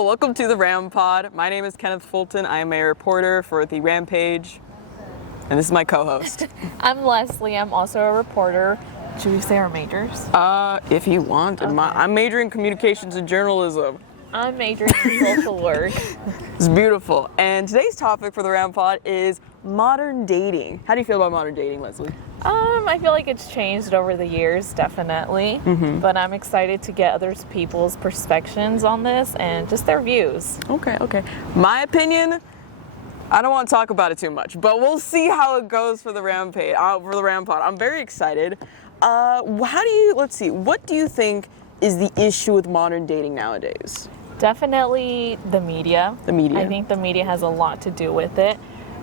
Hello, welcome to the RamPod. My name is Kenneth Fulton. I am a reporter for the Rampage, and this is my co-host. I'm Leslie. I'm also a reporter. Should we say our majors? If you want. Okay. I'm majoring in communications and journalism. I'm majoring in social work. It's beautiful. And today's topic for the RamPod is modern dating. How do you feel about modern dating, Leslie? I feel like it's changed over the years, definitely. But I'm excited to get other people's perspectives on this and just their views. Okay. My opinion, I don't want to talk about it too much, but we'll see how it goes for the Rampage, for the RamPod. I'm very excited. What do you think is the issue with modern dating nowadays? Definitely the media. I think the media has a lot to do with it.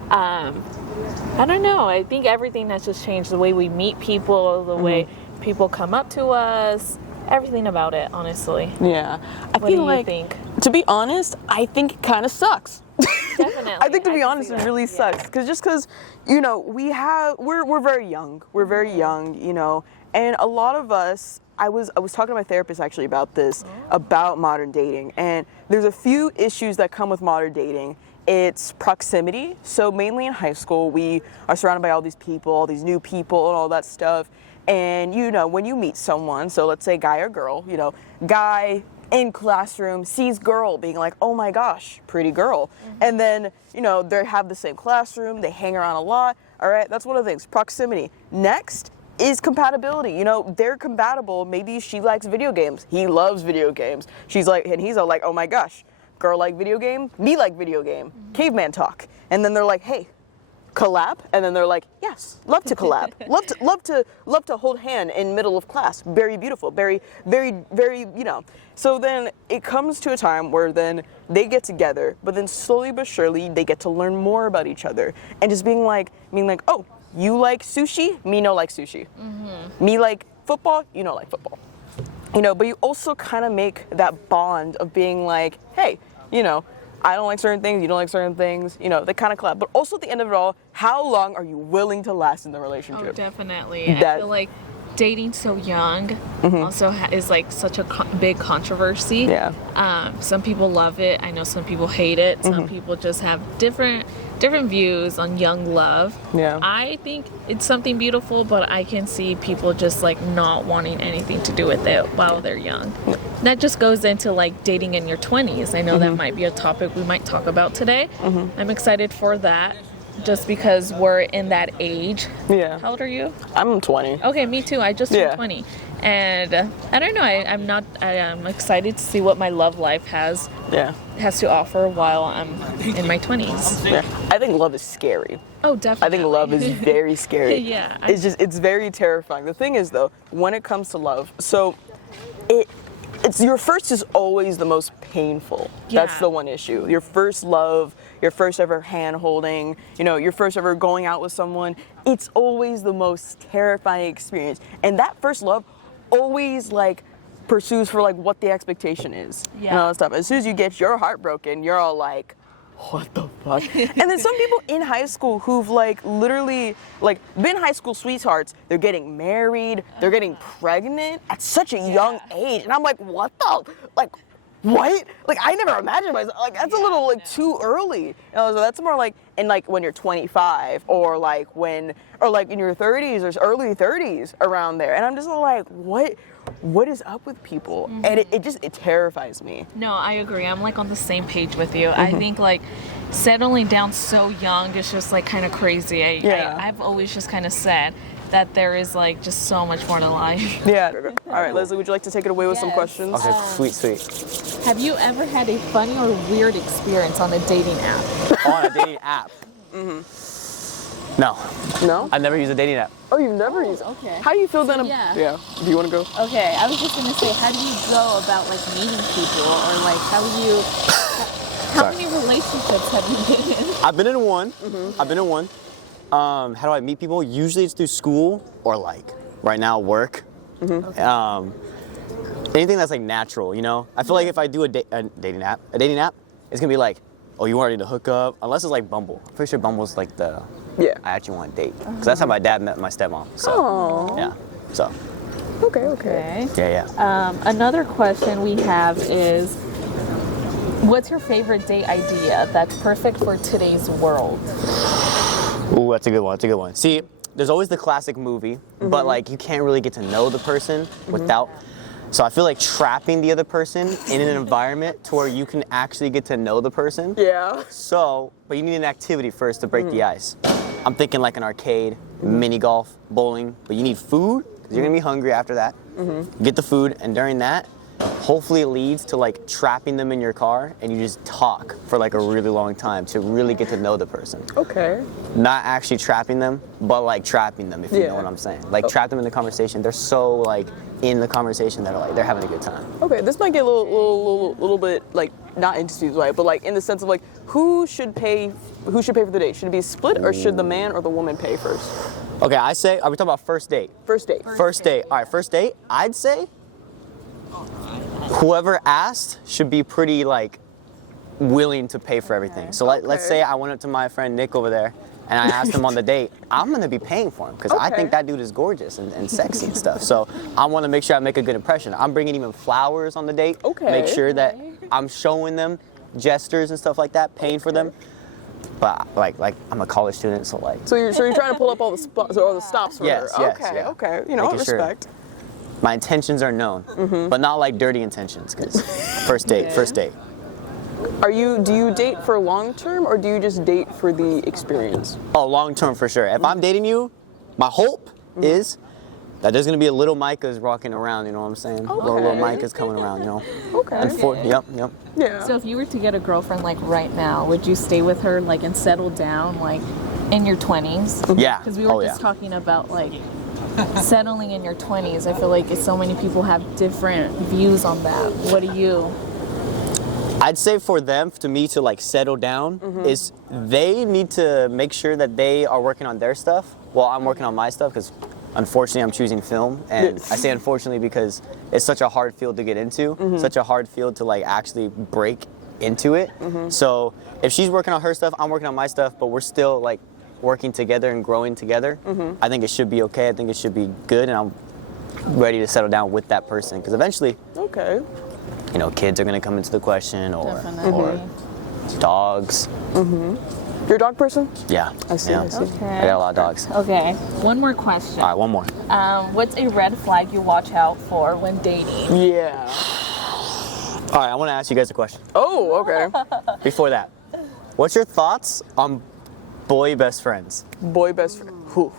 I don't know. I think everything has just changed. The way we meet people, the way people come up to us, everything about it, honestly. Yeah. What do you think? To be honest, I think it kind of sucks. Definitely. I think, to be honest, it really sucks. Because, you know, we're very young. We're very young, you know, and a lot of us, I was talking to my therapist actually about this, about modern dating, and there's a few issues that come with modern dating. It's proximity. So mainly in high school, we are surrounded by all these people, all these new people and all that stuff. And, you know, when you meet someone, so let's say guy or girl, you know, guy in classroom sees girl being like, oh my gosh, pretty girl. And then, you know, they have the same classroom, they hang around a lot. All right, that's one of the things, proximity. Next is compatibility. You know, they're compatible. Maybe she likes video games. He loves video games. She's like, and he's all like, oh my gosh, girl like video game, me like video game, caveman talk. And then they're like, hey, collab? And then they're like, yes, love to collab. love to hold hand in middle of class. Very beautiful, very, you know. So then it comes to a time where then they get together, but then slowly but surely they get to learn more about each other. And just being like, oh, you like sushi? Me no like sushi. Me like football? You know like football. You know, but you also kind of make that bond of being like, hey, you know, I don't like certain things, you don't like certain things, you know, they kind of collab. But also at the end of it all, how long are you willing to last in the relationship? Oh, definitely. I feel like dating so young also is like such a big controversy. Yeah. Some people love it. I know some people hate it. Some people just have different views on young love. Yeah. I think it's something beautiful, but I can see people just like not wanting anything to do with it while they're young. That just goes into like dating in your 20s. I know that might be a topic we might talk about today. I'm excited for that just because we're in that age. Yeah. How old are you? I'm 20. Okay, me too. I just turned 20. And I don't know, I'm excited to see what my love life has to offer while I'm in my 20s. Yeah. I think love is scary. Oh, definitely. I think love is very scary. Yeah. It's very terrifying. The thing is though, when it comes to love, so it's your first is always the most painful. Yeah. That's the one issue. Your first love, your first ever hand holding, you know, your first ever going out with someone, it's always the most terrifying experience. And that first love always like pursues for like what the expectation is. Yeah. And all that stuff. As soon as you get your heart broken, you're all like, what the fuck? And then some people in high school who've like literally like been high school sweethearts, they're getting married, they're getting pregnant at such a young age. And I'm like, what the, like, what? Like, I never imagined myself, like, that's a little like too early. So that's more like, in like when you're 25 or like when, or like in your 30s or early 30s around there. And I'm just like, what is up with people? And it terrifies me. No, I agree. I'm like on the same page with you. I think like settling down so young is just like kind of crazy. I've always just kind of said that there is like just so much more to life. Yeah. All right, Leslie, would you like to take it away with some questions? Okay, sweet. Have you ever had a funny or weird experience on a dating app? On a dating app? No. No? I've never used a dating app. Oh, you've never used it? Okay. How do you feel then? Yeah. Do you want to go? Okay, I was just gonna say, how do you go about like meeting people, or like how many relationships have you been in? I've been in one. How do I meet people? Usually it's through school or like right now work. Anything that's like natural, you know? I feel like if I do a dating app, it's gonna be like, oh, you want to hook up? Unless it's like Bumble. I'm pretty sure Bumble's like the I actually want to date. Because that's how my dad met my stepmom. So, yeah. So. Okay. Yeah. Another question we have is, What's your favorite date idea that's perfect for today's world? Ooh, that's a good one. That's a good one. See, there's always the classic movie, but like you can't really get to know the person without. So I feel like trapping the other person in an environment to where you can actually get to know the person. Yeah. So, but you need an activity first to break the ice. I'm thinking like an arcade, mini golf, bowling, but you need food because you're gonna be hungry after that. Get the food, and during that, hopefully it leads to like trapping them in your car and you just talk for like a really long time to really get to know the person. Okay. Not actually trapping them, but like trapping them, if you know what I'm saying. Like trap them in the conversation. They're so like in the conversation that like they're having a good time. Okay, this might get a little bit like not interesting way, but like in the sense of like who should pay for the date? Should it be split or should the man or the woman pay first? Okay, I say, are we talking about first date? First date. First date. All right, first date. I'd say whoever asked should be pretty like willing to pay for everything. So let's say I went up to my friend Nick over there and I asked him on the date, I'm gonna be paying for him because I think that dude is gorgeous and sexy and stuff. So I want to make sure I make a good impression. I'm bringing even flowers on the date. Okay. Make sure that I'm showing them gestures and stuff like that, paying for them. But like I'm a college student, so like. So you're trying to pull up all the spots or all the stops for Yes, her. yes, Okay. yeah. Okay. You know, Making sure. respect. My intentions are known, but not like dirty intentions, because first date. Do you date for long term or do you just date for the experience? Oh, long term for sure. If I'm dating you, my hope is that there's gonna be a little Micah's rocking around, you know what I'm saying? Little Micah's coming around, you know? Okay. Yep. Yeah. So if you were to get a girlfriend like right now, would you stay with her like and settle down like in your 20s? Yeah. Because we were just talking about like settling in your 20s. I feel like so many people have different views on that. What do you? I'd say for them, to me, to like settle down is they need to make sure that they are working on their stuff while I'm working on my stuff, because unfortunately I'm choosing film, and I say unfortunately because it's such a hard field to get into, such a hard field to like actually break into it. So if she's working on her stuff, I'm working on my stuff, but we're still like working together and growing together. I think it should be okay. I think it should be good, and I'm ready to settle down with that person, because eventually, you know, kids are going to come into the question, or dogs. You're a dog person? Yeah. I see. Yeah. I see. Okay. I got a lot of dogs. Okay. One more question. All right, one more. What's a red flag you watch out for when dating? Yeah. All right, I want to ask you guys a question. Oh, okay. Before that, what's your thoughts on boy best friends? Boy best friend. Who?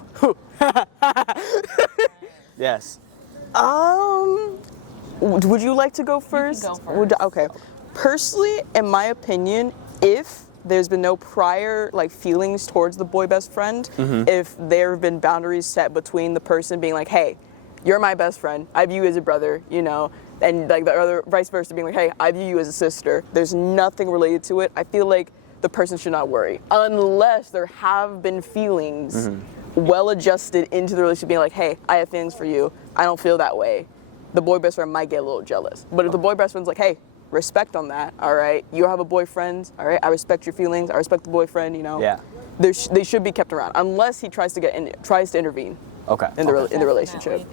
Yes. Would you like to go first? You can go first. Okay. Personally, in my opinion, if there's been no prior like feelings towards the boy best friend, if there have been boundaries set between the person being like, hey, you're my best friend, I view you as a brother, you know, and like the other vice versa being like, hey, I view you as a sister, there's nothing related to it, I feel like the person should not worry. Unless there have been feelings well adjusted into the relationship, being like, hey, I have feelings for you, I don't feel that way. The boy best friend might get a little jealous. But if the boy best friend's like, hey, respect on that, all right? You have a boyfriend, all right? I respect your feelings, I respect the boyfriend, you know? Yeah. They should be kept around, unless he tries to intervene in the relationship.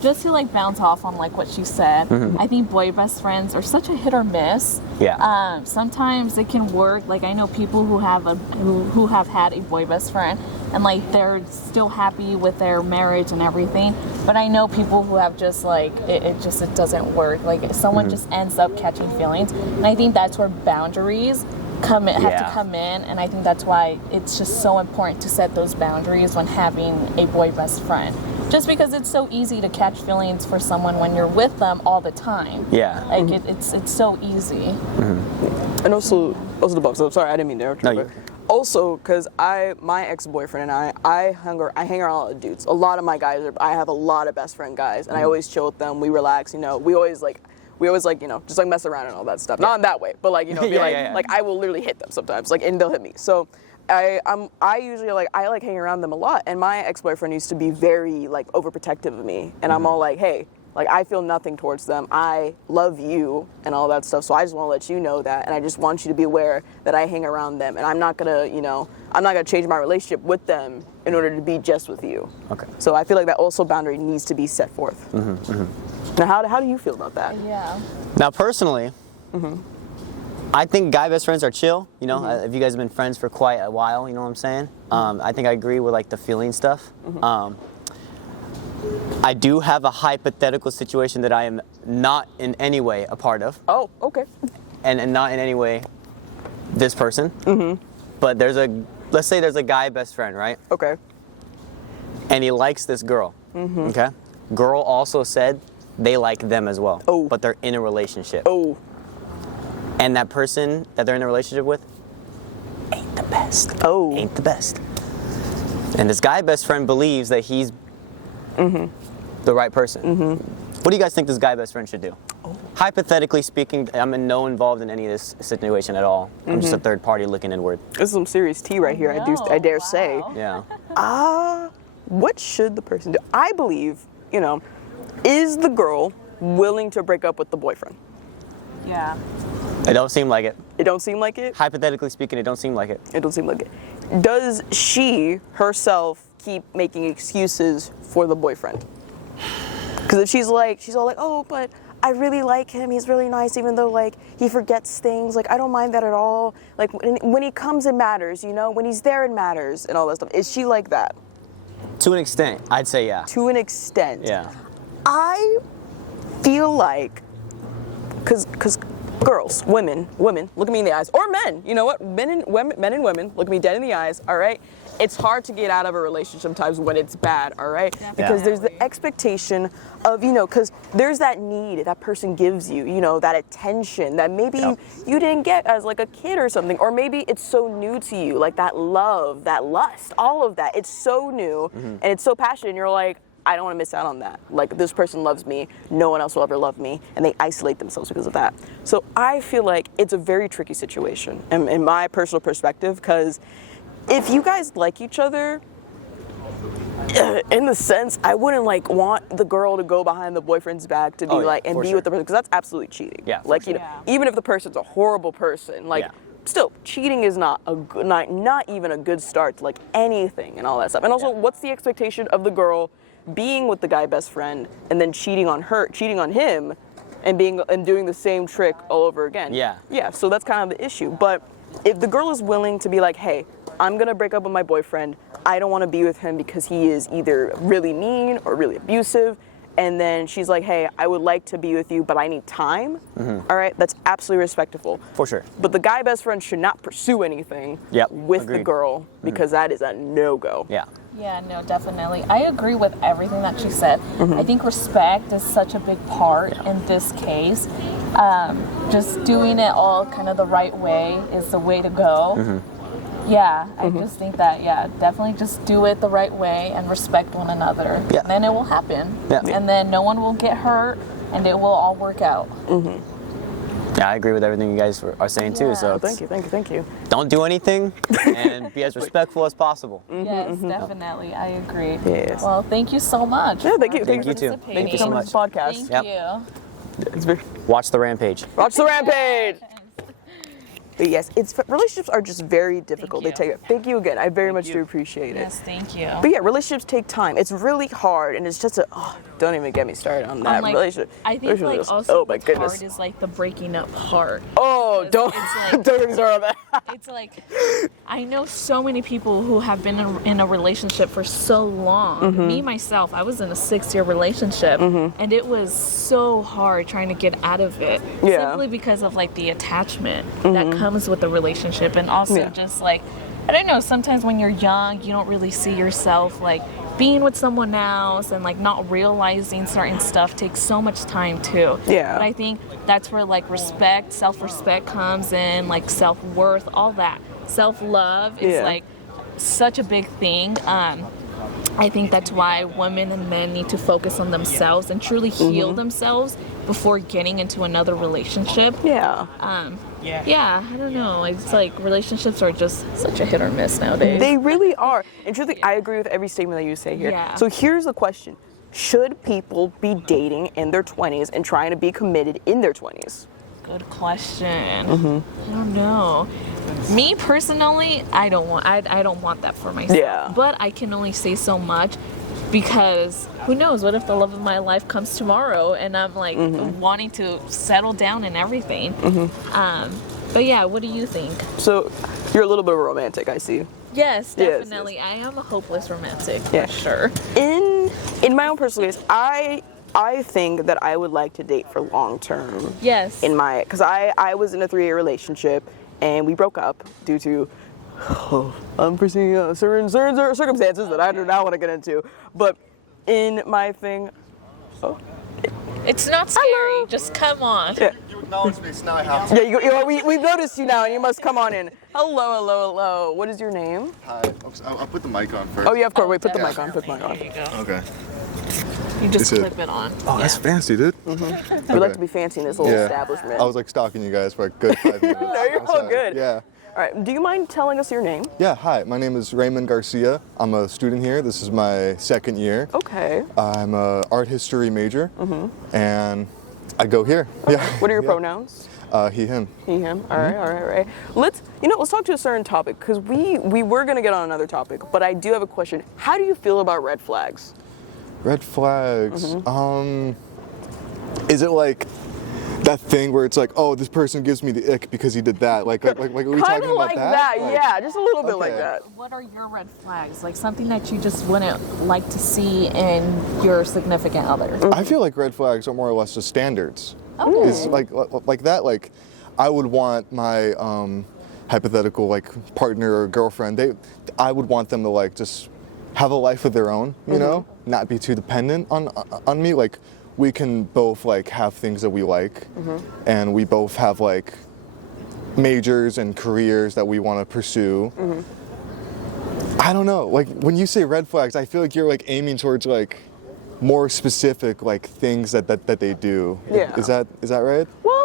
Just to like bounce off on like what you said, I think boy best friends are such a hit or miss. Yeah. Sometimes it can work. Like I know people who have who have had a boy best friend, and like they're still happy with their marriage and everything. But I know people who have just like it doesn't work. Like someone just ends up catching feelings, and I think that's where boundaries have to come in, and I think that's why it's just so important to set those boundaries when having a boy best friend. Just because it's so easy to catch feelings for someone when you're with them all the time. Yeah. Like it's so easy. And also the bumps. So sorry, I didn't mean to interrupt. No, But also, because my ex-boyfriend and I hang around a lot of dudes. A lot of my guys I have a lot of best friend guys, and I always chill with them. We relax, you know. We always like, you know, just like mess around and all that stuff. Not in that way, but like, you know, be like I will literally hit them sometimes, like, and they'll hit me. So I usually like hanging around them a lot, and my ex-boyfriend used to be very like overprotective of me, and I'm all like, hey, like I feel nothing towards them, I love you and all that stuff, so I just want to let you know that, and I just want you to be aware that I hang around them, and I'm not gonna change my relationship with them in order to be just with you. Okay. So I feel like that also boundary needs to be set forth. Now how do you feel about that? Yeah. Now personally, I think guy best friends are chill. You know, if you guys have been friends for quite a while, you know what I'm saying. I think I agree with like the feeling stuff. I do have a hypothetical situation that I am not in any way a part of. Oh, okay. And not in any way this person. But let's say there's a guy best friend, right? Okay. And he likes this girl. Okay. Girl also said they like them as well. Oh. But they're in a relationship. Oh. And that person that they're in a relationship with ain't the best. Oh. Ain't the best. And this guy best friend believes that he's the right person. What do you guys think this guy best friend should do? Hypothetically speaking, I'm involved in any of this situation at all. I'm just a third party looking inward. This is some serious tea right here. I dare say. Yeah. What should the person do? I believe, is the girl willing to break up with the boyfriend? Yeah. It don't seem like it. It don't seem like it? Hypothetically speaking, it don't seem like it. It don't seem like it. Does she herself keep making excuses for the boyfriend? Because if she's all like, oh, but I really like him. He's really nice, even though like he forgets things. Like I don't mind that at all. Like when he comes, it matters. When he's there, it matters, and all that stuff. Is she like that? To an extent, I'd say yeah. To an extent. Yeah. I feel like, because girls, women, look at me in the eyes, or men. You know what? Men and women, look at me dead in the eyes. All right. It's hard to get out of a relationship sometimes when it's bad, all right? Because there's the expectation of, because there's that need that person gives you, that attention that maybe you didn't get as like a kid or something, or maybe it's so new to you, like that love, that lust, all of that. It's so new and it's so passionate, and you're like, I don't want to miss out on that. Like, this person loves me, no one else will ever love me, and they isolate themselves because of that. So I feel like it's a very tricky situation in my personal perspective, because if you guys like each other, in the sense, I wouldn't like want the girl to go behind the boyfriend's back to be be with the person, because that's absolutely cheating. Yeah, like even if the person's a horrible person, still cheating is not even a good start to like anything and all that stuff. And also, what's the expectation of the girl being with the guy best friend and then cheating on him, and doing the same trick all over again? Yeah. So that's kind of the issue. But if the girl is willing to be like, hey, I'm gonna break up with my boyfriend, I don't want to be with him because he is either really mean or really abusive, and then she's like, hey, I would like to be with you, but I need time, all right, that's absolutely respectable. For sure. But the guy best friend should not pursue anything with the girl, because that is a no-go. Yeah, no, definitely. I agree with everything that she said. I think respect is such a big part in this case. Just doing it all kind of the right way is the way to go. Yeah, I just think that, definitely just do it the right way and respect one another. And then it will happen. And then no one will get hurt, and it will all work out. Yeah, I agree with everything you guys are saying too. So thank you. Don't do anything, and be as respectful as possible. Yes, definitely. I agree. Yes. Well, thank you so much. Yeah, thank you. Thank you too. Thank you so much for the podcast. Thank you. Watch the Rampage. Watch the Rampage. But yes, relationships are just very difficult. Thank you again. I very much do appreciate it. Yes, thank you. But yeah, relationships take time. It's really hard, and it's just don't even get me started on that relationship. I think also oh my goodness, hard is like the breaking up part. Oh, don't don't get me started on that. It's like, I know so many people who have been in a relationship for so long. Me, myself, I was in a 6-year relationship, and it was so hard trying to get out of it. Simply because of like the attachment that comes with the relationship, and also just like, I don't know, sometimes when you're young, you don't really see yourself like being with someone else, and like not realizing certain stuff takes so much time too. But I think that's where like respect, self-respect comes in, like self-worth, all that. Self-love is like such a big thing. I think that's why women and men need to focus on themselves and truly heal themselves before getting into another relationship. Yeah, I don't know. It's like relationships are just such a hit or miss nowadays. They really are. And truly, I agree with every statement that you say here. So here's the question. Should people be dating in their 20s and trying to be committed in their 20s? Good question. I don't know. Me personally, I don't want that for myself. But I can only say so much, because who knows, what if the love of my life comes tomorrow and I'm like wanting to settle down and everything. But yeah, what do you think? So you're a little bit of a romantic, I see. Yes, Yes, definitely. I am a hopeless romantic, Yeah. for sure. In my own personal case, I think that I would like to date for long term. Yes. Because I was in a 3-year relationship and we broke up due to unforeseen certain circumstances that I do not want to get into. But in my thing, It's not scary. Hello. Just come on. yeah. You acknowledge me, so now I have to. Yeah, we've noticed you now, and you must come on in. Hello. What is your name? Hi. I'll put the mic on first. Oh yeah, of course. Wait, put the mic on. Put the mic on. There you go. Okay. You just Is it- clip it on. Oh, that's fancy, dude. We like to be fancy in this little establishment. I was like stalking you guys for a good 5 minutes. No, you're I'm all sorry. good. Yeah. All right. Do you mind telling us your name? Yeah, hi. My name is Raymond Garcia. I'm a student here. This is my 2nd year. Okay. I'm a art history major, and I go here. Yeah. What are your Yeah. pronouns? He, him. He, him. All right. Let's talk to a certain topic because we were gonna get on another topic, but I do have a question. How do you feel about red flags? Red flags. Is it like that thing where it's like, oh, this person gives me the ick because he did that? Like are we Kind talking of about like that? yeah, just a little bit like Okay. that. What are your red flags? Like something that you just wouldn't like to see in your significant other? I feel like red flags are more or less just standards. Okay. It's like that. Like, I would want my hypothetical like partner or girlfriend. I would want them to like just have a life of their own. You know, not be too dependent on me. Like, we can both like have things that we like, and we both have like majors and careers that we want to pursue. I don't know. Like, when you say red flags, I feel like you're like aiming towards like more specific like things that they do. Yeah. Is that right? Well,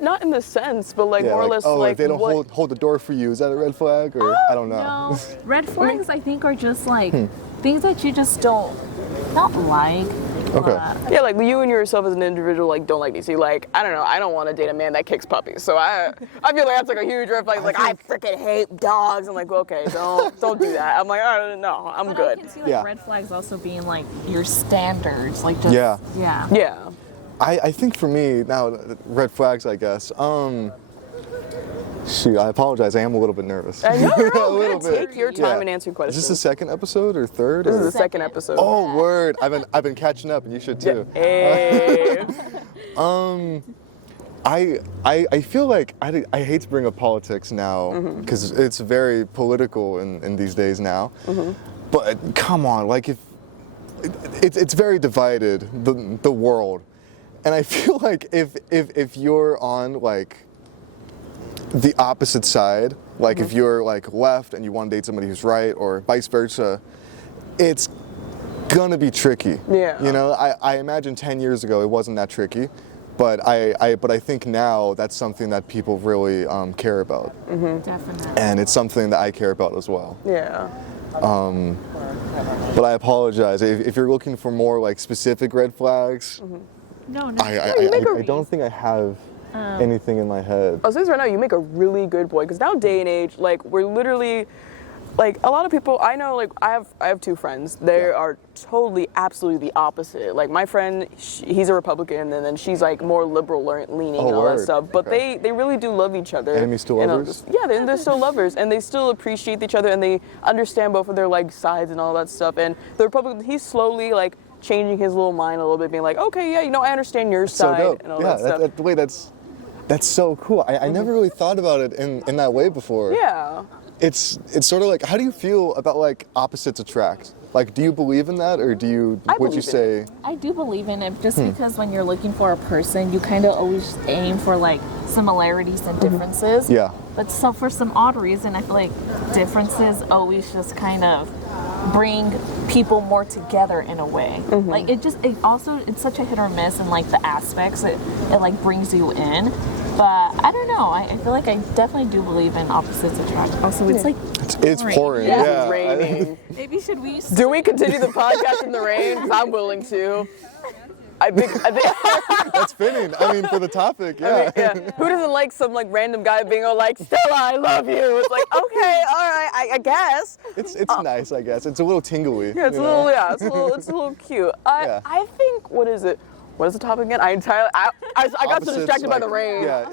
not in the sense, but like Yeah, more or like, less oh, like if they don't what. hold the door for you, is that a red flag? Or I don't know. No, red flags I think are just like things that you just not like. Okay. but- Yeah, like you and yourself as an individual, like don't like these. So like, I don't know, I don't want to date a man that kicks puppies. So I feel like that's like a huge red flag. Like I freaking hate dogs. I'm like, well, okay, don't do that. I'm like, oh, no, I'm But good. I can see like Yeah. red flags also being like your standards, like just Yeah. yeah. Yeah. I think for me now, red flags, I guess. Shoot, I apologize. I am a little bit nervous. I know you're A all little good. bit. Take your time Yeah. and answer Is questions. this the second episode or third? This or? is the second episode. Oh, word! I've been catching up, and you should too. Hey. I feel like I hate to bring up politics now because it's very political in these days now. But come on, like if it's very divided, the world, and I feel like if you're on like the opposite side, like if you're like left and you want to date somebody who's right, or vice versa, it's gonna be tricky. Yeah. You know, I imagine 10 years ago it wasn't that tricky, but I think now that's something that people really care about, Definitely. and it's something that I care about as well. Yeah. But I apologize if you're looking for more like specific red flags. No, I don't think I have anything in my head. I'll say this right now, you make a really good point because now day and age, like we're literally, like a lot of people I know, like I have 2 friends. They are totally, absolutely the opposite. Like my friend, he's a Republican, and then she's like more liberal leaning and all that word. stuff. But Okay. they really do love each other. Enemies to And, lovers? yeah, they're still lovers, and they still appreciate each other, and they understand both of their like sides and all that stuff. And the Republican, he's slowly like changing his little mind a little bit, being like, okay, yeah, I understand your So side dope. and all Yeah, that stuff. that's so cool. I never really thought about it in that way before. Yeah. It's sort of like, how do you feel about like opposites attract? Like, do you believe in that, or would you believe in say? I do believe in it just because when you're looking for a person, you kind of always aim for like similarities and differences. Yeah. But so for some odd reason, I feel like differences always just kind of bring people more together in a way. Like it's such a hit or miss in like the aspects it like brings you in. But I don't know. I feel like I definitely do believe in opposites attract. Also, it's like It's pouring. Yeah. Yeah. It's raining. maybe should we? Do we continue the podcast in the rain? Because I'm willing to. I think That's fitting. I mean, for the topic, yeah. yeah. Who doesn't like some like random guy being all like, Stella, I love you? It's like, okay, all right, I guess. It's nice, I guess. It's a little tingly. Yeah, it's a you little, know? yeah, it's a little cute. Yeah. I think, what is it? what is the topic again? I got so Opposites, distracted by the like, rain. Yeah,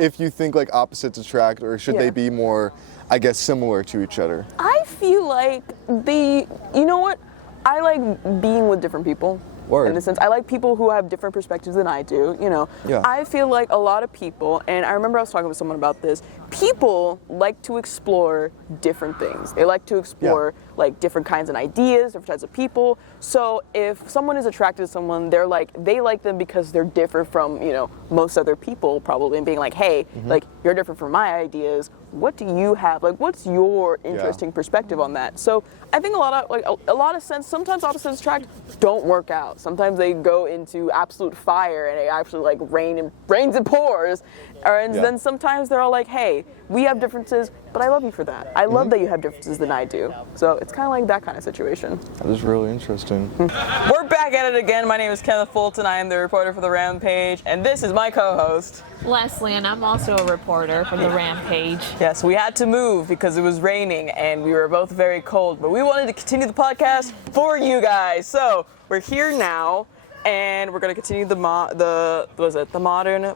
if you think like opposites attract, or should they be more, I guess, similar to each other? I feel like you know what? I like being with different people. Word. In a sense, I like people who have different perspectives than I do, you know. Yeah. I feel like a lot of people, and I remember I was talking with someone about this, people like to explore different things. They like to explore like different kinds of ideas, different types of people. So if someone is attracted to someone, they like them because they're different from, you know, most other people probably, and being like, hey, like, you're different from my ideas. What do you have? Like, what's your interesting perspective on that? So I think a lot of sense, sometimes opposites attract don't work out. Sometimes they go into absolute fire and it actually like rains and pours. And then sometimes they're all like, hey, we have differences, but I love you for that. I love that you have differences than I do. So it's kind of like that kind of situation. That is really interesting. We're back at it again. My name is Kenneth Fulton. I am the reporter for the Rampage, and this is my co-host, Leslie, and I'm also a reporter for the Rampage. Yes, we had to move because it was raining and we were both very cold, but we wanted to continue the podcast for you guys. So we're here now, and we're going to continue the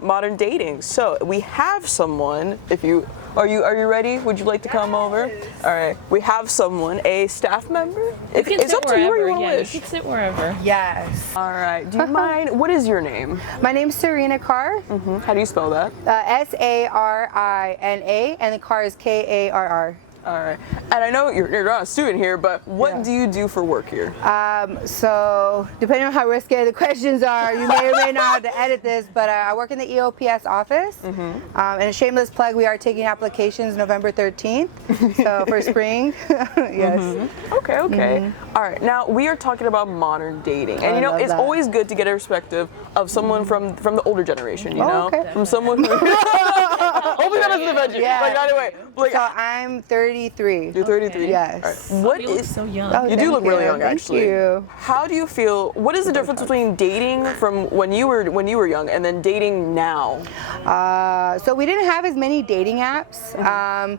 modern dating. So we have someone. Are you ready? Would you like to come over? All right. We have someone, a staff member. It's up to you where you want to wish. You can sit wherever. Yes. All right. Do you mind? What is your name? My name's Serena Carr. How do you spell that? Sarina, and the Carr is Karr. All right. And I know you're not a student here, but what do you do for work here? So depending on how risky the questions are, you may or may not have to edit this, but I work in the EOPS office. And a shameless plug, we are taking applications November 13th, so for spring. Yes. Okay. All right. Now we are talking about modern dating, and you know it's always good to get a perspective of someone from the older generation. You know, from someone who. Hopefully that doesn't offend you. Yeah. Like anyway. Like, So I'm 33. you're 33. Yes. All right. What You look is? so young. Oh, You do thank look really you. young, actually. Thank you. How do you feel? What is the difference between dating from when you were young and then dating now? So we didn't have as many dating apps,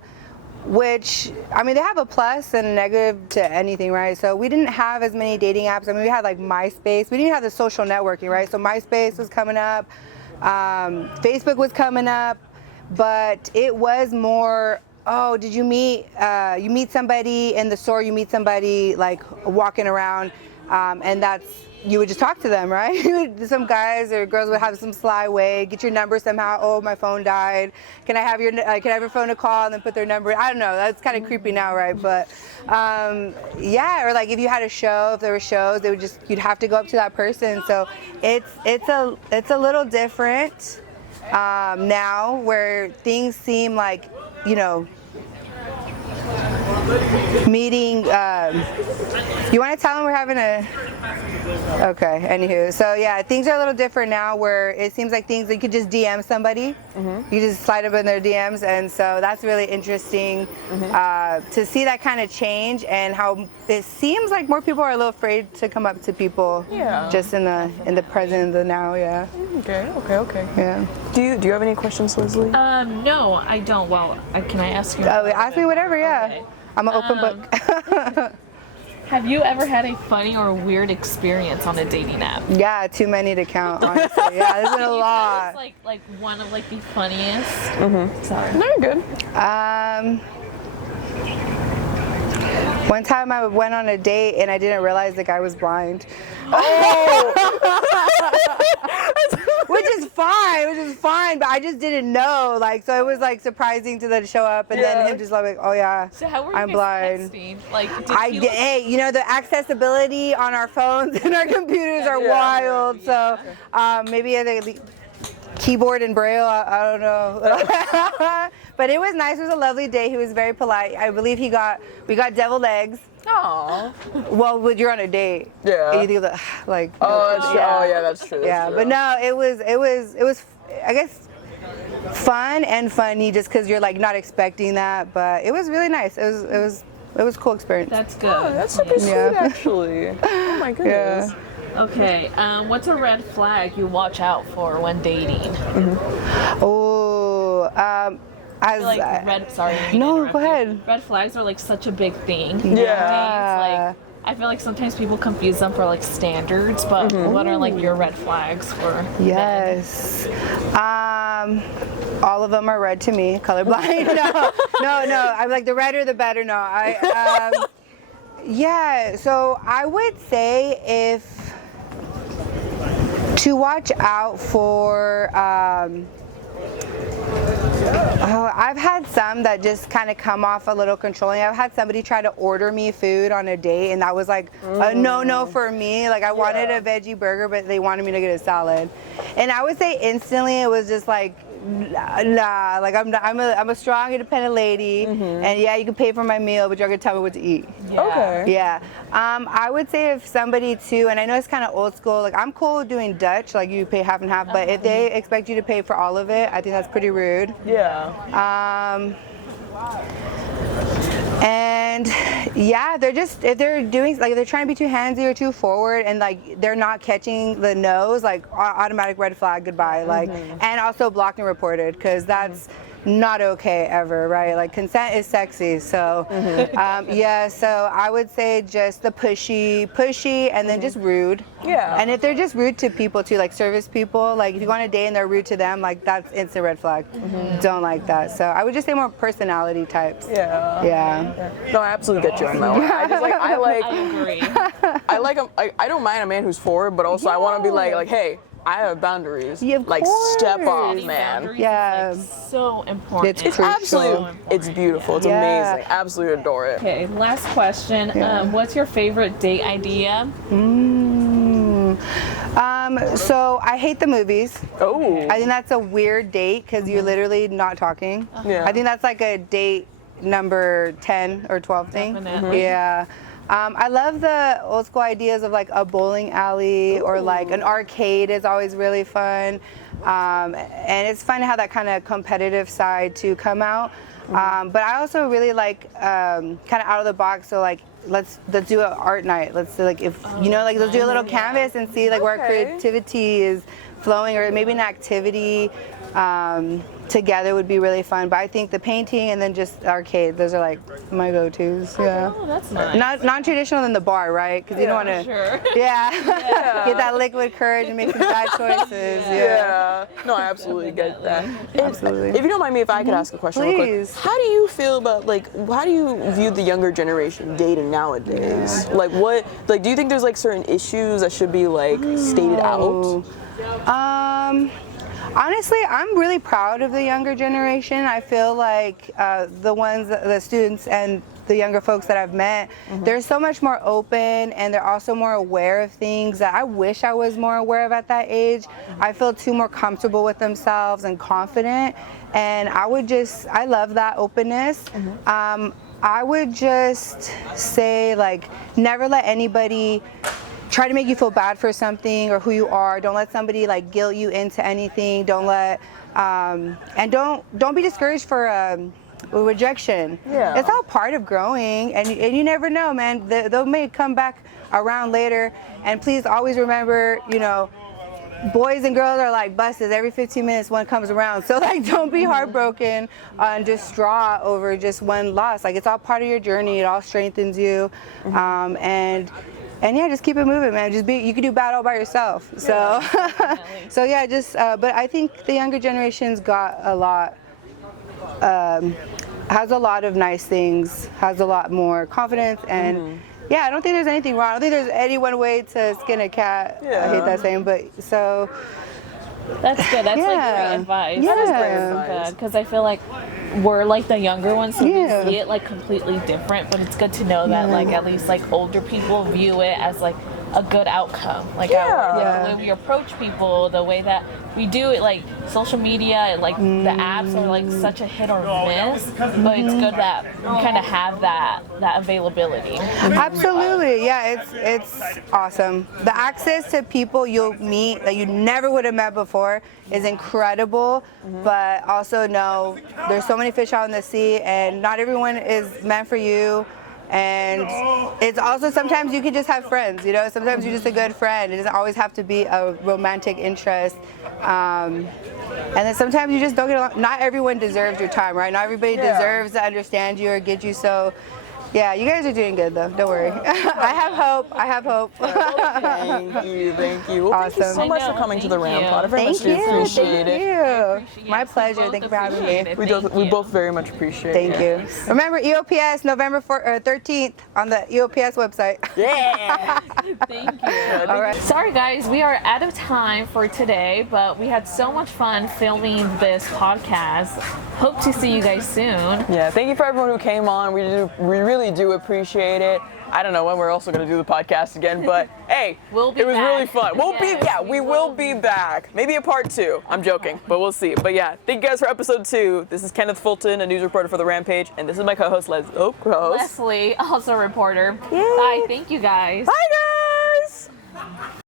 which, I mean, they have a plus and a negative to anything, right? So we didn't have as many dating apps. I mean, we had like MySpace. We didn't have the social networking, right? So MySpace was coming up, Facebook was coming up, but it was more, oh, did you meet somebody in the store, you meet somebody like walking around, and you would just talk to them, right? Some guys or girls would have some sly way, get your number somehow. Oh, my phone died. Can I have your phone to call, and then put their number? I don't know. That's kind of creepy now, right? But yeah, or like if you had a show, if there were shows, you'd have to go up to that person. So it's a little different now, where things seem like, you know, meeting. You want to tell them we're having a? Okay. Anywho, so yeah, things are a little different now, where it seems like you could just DM somebody. You just slide up in their DMs, and so that's really interesting to see that kind of change, and how it seems like more people are a little afraid to come up to people. Yeah. Just in the present, the now. Yeah. Okay. Yeah. Do you have any questions, Leslie? No, I don't. Well, can I ask you? Oh, ask me whatever. Yeah. Okay. I'm an open book. Have you ever had a funny or weird experience on a dating app? Yeah, too many to count, honestly. Yeah, there's been a lot. Like one of like the funniest. Sorry. No, you're good. One time I went on a date and I didn't realize the guy was blind. Which is fine, but I just didn't know. Like, so it was like surprising to them show up, and then him just like, oh yeah, So how were you I'm guys blind. texting? Like, Hey, you know, the accessibility on our phones and our computers are wild. So maybe the keyboard and braille, I don't know. But it was nice. It was a lovely day. He was very polite. I believe we got deviled eggs. Aww. Well, when you're on a date, Yeah. and you think that, like. Oh, that's true. Oh, yeah, that's true. Yeah, but no, it was, I guess, fun and funny, just because you're like not expecting that. But it was really nice. It was a cool experience. That's good. Oh, that's super sweet, Yeah. actually. Oh my goodness. Okay. What's a red flag you watch out for when dating? Oh, I feel like sorry. I didn't mean to No, interrupt go you. ahead. Red flags are like such a big thing. Yeah. It's like I feel like sometimes people confuse them for like standards, but what are like your red flags for men? Yes. All of them are red to me, colorblind. No. I'm like the redder the better. No, yeah. So I would say to watch out for. I've had some that just kind of come off a little controlling. I've had somebody try to order me food on a date, and that was like a no for me. Like I wanted a veggie burger, but they wanted me to get a salad. And I would say instantly it was just like, nah. Like I'm a strong, independent lady, and yeah, you can pay for my meal, but you're gonna tell me what to eat. Yeah. Okay. Yeah. I would say if somebody too, and I know it's kind of old school, like I'm cool doing Dutch, like you pay half and half, but if they expect you to pay for all of it, I think that's pretty rude. Yeah. And yeah, if they're doing, like if they're trying to be too handsy or too forward and like they're not catching the nose, like automatic red flag, goodbye. Like, and also blocked and reported, because that's not okay ever, right? Like consent is sexy. So yeah, so I would say just the pushy and then just rude. Yeah. And if they're just rude to people too, like service people, like if you go on a date and they're rude to them, like that's instant red flag. Don't like that. So I would just say more personality types. Yeah. No, I absolutely get you on that one. I agree. I don't mind a man who's forward, but also I want to be like, hey, I have boundaries. Yeah, of like course. step off, Setting man. boundaries Yeah. is like so important. It's crucial. Absolutely, it's beautiful. It's Yeah. amazing. Absolutely adore it. Okay, last question. Yeah. What's your favorite date idea? So I hate the movies. Oh. I think that's a weird date because you're literally not talking. Yeah. I think that's like a date number 10 or 12 thing. Definitely. Yeah. I love the old school ideas of like a bowling alley or like an arcade is always really fun. And it's fun to have that kind of competitive side to come out. But I also really like kind of out of the box. So like let's do an art night. Let's do like let's do a little canvas and see like where our creativity is flowing, or maybe an activity together would be really fun. But I think the painting and then just arcade, those are like my go-tos. Yeah. Oh, that's nice. Not non-traditional than the bar, right? Because you don't want to. Sure. Yeah. Get that liquid courage and make some bad choices. Yeah. No, I absolutely get that. Absolutely. If you don't mind me, if I could ask a question real quick. Please. How do you feel about how do you view the younger generation dating nowadays? Like do you think there's like certain issues that should be like stated out? Honestly, I'm really proud of the younger generation. I feel like the students and the younger folks that I've met, they're so much more open, and they're also more aware of things that I wish I was more aware of at that age. I feel more comfortable with themselves and confident, and I love that openness. I would just say, like, never let anybody try to make you feel bad for something or who you are. Don't let somebody like guilt you into anything. Don't let and don't be discouraged for rejection. Yeah. It's all part of growing, and you never know, man. They may come back around later. And please always remember, boys and girls are like buses. Every 15 minutes one comes around. So like don't be heartbroken and distraught over just one loss. Like it's all part of your journey. It all strengthens you. And yeah, just keep it moving, man. You can do bad all by yourself. So, so yeah, but I think the younger generation's got a lot, has a lot of nice things, has a lot more confidence, and yeah, I don't think there's anything wrong. I don't think there's any one way to skin a cat. Yeah. I hate that saying, but so. That's good. That's like great advice. Yeah. That is great advice. Because I feel like we're like the younger ones, so we see it like completely different. But it's good to know that like at least like older people view it as like a good outcome. Like the way we approach people, the way that we do it, like social media, like the apps are like such a hit or miss. But it's good that we kind of have that availability. Absolutely, yeah, it's awesome. The access to people you'll meet that you never would have met before is incredible, but also know there's so many fish out in the sea, and not everyone is meant for you. And it's also sometimes you can just have friends, sometimes you're just a good friend. It doesn't always have to be a romantic interest. And then sometimes you just don't get along. Not everyone deserves your time, right? Not everybody deserves to understand you or get you. So Yeah, you guys are doing good though. Don't worry. I have hope. I have hope. Thank you. Well, thank you so Awesome. much for coming to the RamPod. I very Thank much do you. appreciate it. Thank you. My pleasure. Thank you for having me. We both very much appreciate Thank it. you. Remember EOPS November 13th on the EOPS website. Yeah. Thank you. All right. Sorry guys, we are out of time for today, but we had so much fun filming this podcast. Hope to see you guys soon. Yeah, thank you for everyone who came on. We really do appreciate it. I don't know when we're also going to do the podcast again, but hey, We'll be it was back. really fun. We will be back. Maybe a part 2. I'm joking, but we'll see. But yeah, thank you guys for episode 2. This is Kenneth Fulton, a news reporter for the Rampage, and this is my co-host Leslie, also a reporter. Yay. Bye. Thank you guys. Bye guys.